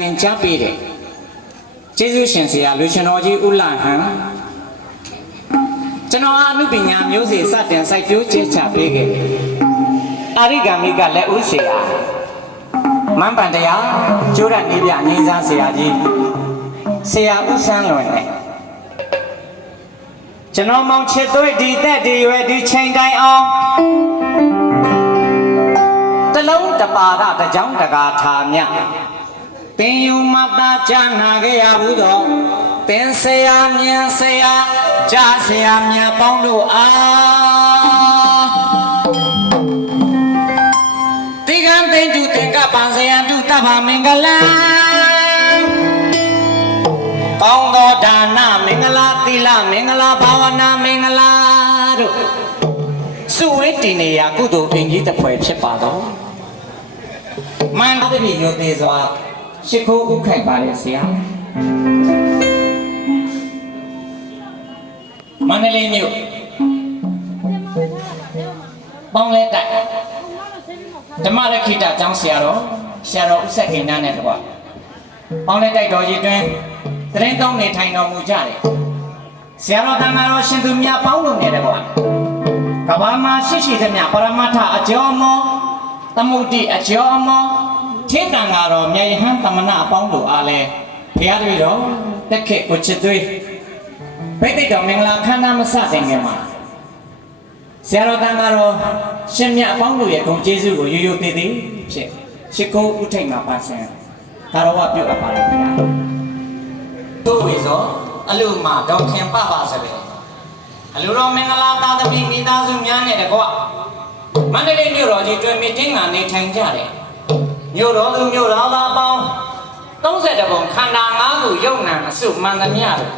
တင်ကြားပေးတယ်ကျေးဇူးရှင်ဆရာလူရှင်တော်ကြီးဦးလဟန်ကျွန်တော်အမှုပညာမျိုးစေ့စတင်စိုက်ပျိုးကျက်ချပေးခဲ့တယ်အာရိဂံမိကလက်ဦးဆရာမန်းပန်တရားကျိုးရနေပြငိမ့်စားဆရာကြီးဆရာဦးဆန်းလွင်နဲ့ကျွန်တော်မောင်ချစ်သွေးဒီသက်ဒီရွယ်ဒီချိန်တိုင်းအောင်တလုံးတပါဒတကြောင်တကာထာမြပင်ယူမတာကြားနာခဲ့ရဘူးတော့ပင်ဆရာမြန်ဆရာကြားဆရာမြန်ပေါင်းတို့အားတိကံသိတုတင်ကပန်ဆရာတုတဗ္ဗမင်္ဂလာကောင်းသောဒါနမင်္ဂလာသီလမင်္ဂလာဘာဝနာမင်္ဂလာတို့စုဝေးတည်နေရာကုသိုလ်အင်ကြီးတစ်ဖွဲ့ဖြစ်ပါတော့မန္တလေးမြို့သေးစွာရှိခိုးဥခိုက်ပါလေဆရာမန္တလေးမြို့ပေါင်းလဲတိုက်ဓမ္မရခိတကျောင်းဆရာတော်ဦးဆက်ခင်နားနဲ့တကွာပေါင်းလဲတိုက်တော်ကြီးတွင်တရင်သုံးနေထိုင်တော်မူကြတယ်ဆရာတော်တန်ခါတော်ရှင်သူမြတ်ပေါင်းလို့နေတယ်ကွာကဘာမှာရှိသမျှပရမတ္ထအကျော်မောသမုဒ္ဒိအကျော်မောထေတံဃာတော်မြတ်ယဟန်သမဏအပေါင်းတို့အားလည်းဘုရားတပည့်တော်တက်ခက်ကိုချစ်သွေးဘိသိက်တော်မင်္ဂလာခန္ဓာမစတင်ခင်မှာဆရာတော်တန်ဃာတော်ရှင်မြတ်အပေါင်းတို့ရဲ့ဂုဏ်ကျေးဇူးကိုရိုးရိုးသေးသေးဖြစ်ရှိခိုးဥထိတ်မှာပါဆင်သာတော်ဝပြုအပ်ပါလေဘုရားတို့ဝေသောအလူမတော်ခင်ပပစပဲအလူတော်မင်္ဂလာသာသမီမိသားစုများနဲ့တကွမန္တလေးမြို့တော်ကြီးတွင်မြင့်တင်းကနေထိုင်ကြတယ်မြို့တော်သူမြို့တော်သားပေါင်း30ပုံခန္ဓာ5ခုယုံနာအစုမှန်သမျှတို့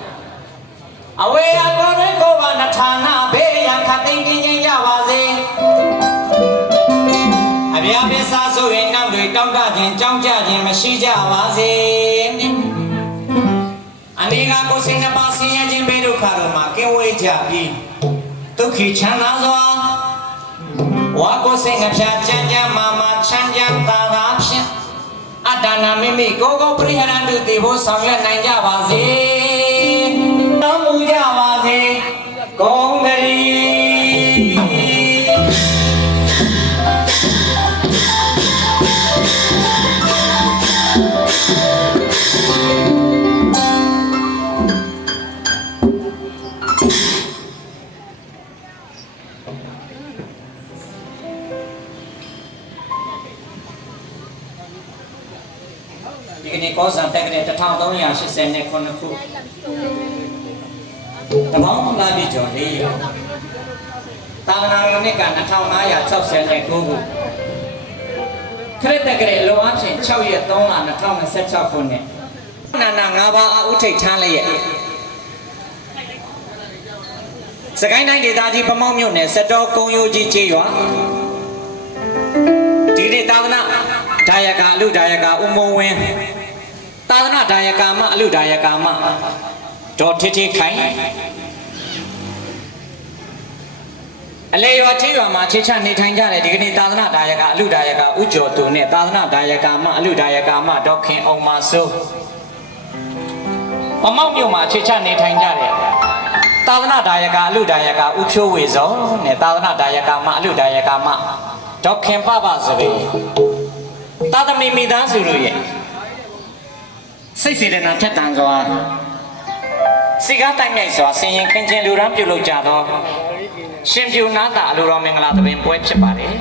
အဝေယကိုတွင်ကိုပါနထာနာဘေးရန်ခတ်သိမ်းကင်းခြင်းကြပါစေအဗျာပစ္စာဆိုရင်နောက်တွေတောင်းတခြင်းကြောင်းကြခြင်းမရှိကြပါစေအနေကကိုစိတ်နှပါဆင်းရဲခြင်းဘေးဒုက္ခတို့မှာကင်းဝေးကြပြီးဒုက္ခိချမ်းသာစွာဝါကိုစိတ်နှဖျားချမ်းချမ်းမာချမ်းချမ်းသာသာဖြင့်အတ္တနာမိမိကိုယ်ကိုပရိဟရန္တုတည်ဖို့ဆောင်ရွက်နိုင်ကြပါစေတော်မူကြပါစေဂုဏ်တည်းဒီကနေ့ကောဇာတက်ကတဲ့1389ခုတပေါင်းလာပြီကျော်၄ရသာသနာတော်နှစ်က2569ခုခရစ်တက်ကတဲ့လောအဖြစ်6ရက်3လ2026ခုနှစ်နာနာ5ပါးအဥထိတ်ထမ်းလျက်စကိုင်းတိုင်းဒေသကြီးဗမောက်မြို့နယ်စတော်ကုန်းရိုးကြီးကျေးရွာဒီနေ့သာသနာဒါယကာအလူဒါယကာဦးမုံဝင်းသာသနာဒါယကာမအလူဒါယကာမဒေါ်ထေထေခိုင်အလေရွာချင်းရွာမှာချစ်ချနေထိုင်ကြတယ်ဒီကနေ့သာသနာဒါယကာအလူဒါယကာဦးကျော်သူနဲ့သာသနာဒါယကာမအလူဒါယကာမဒေါက်ခင်အောင်မစိုးဗမောက်မြို့မှာချစ်ချနေထိုင်ကြတယ်သာသနာဒါယကာအလူဒါယကာဦးဖြိုးဝေစောနဲ့သာသနာဒါယကာမအလူဒါယကာမဒေါက်ခင်ပပဆိုပြီးသာသမီမိသားစုတို့ရဲ့စိတ်စေတနာထက်သန်စွာစိတ်ကားတိုက်မြိုက်စွာဆင်ရင်ခင်ခြင်းလူရန်ပြုလုပ်ကြသောရှင်ပြူနာတာအလိုတော်မင်္ဂလာသဘင်ပွဲဖြစ်ပါတယ်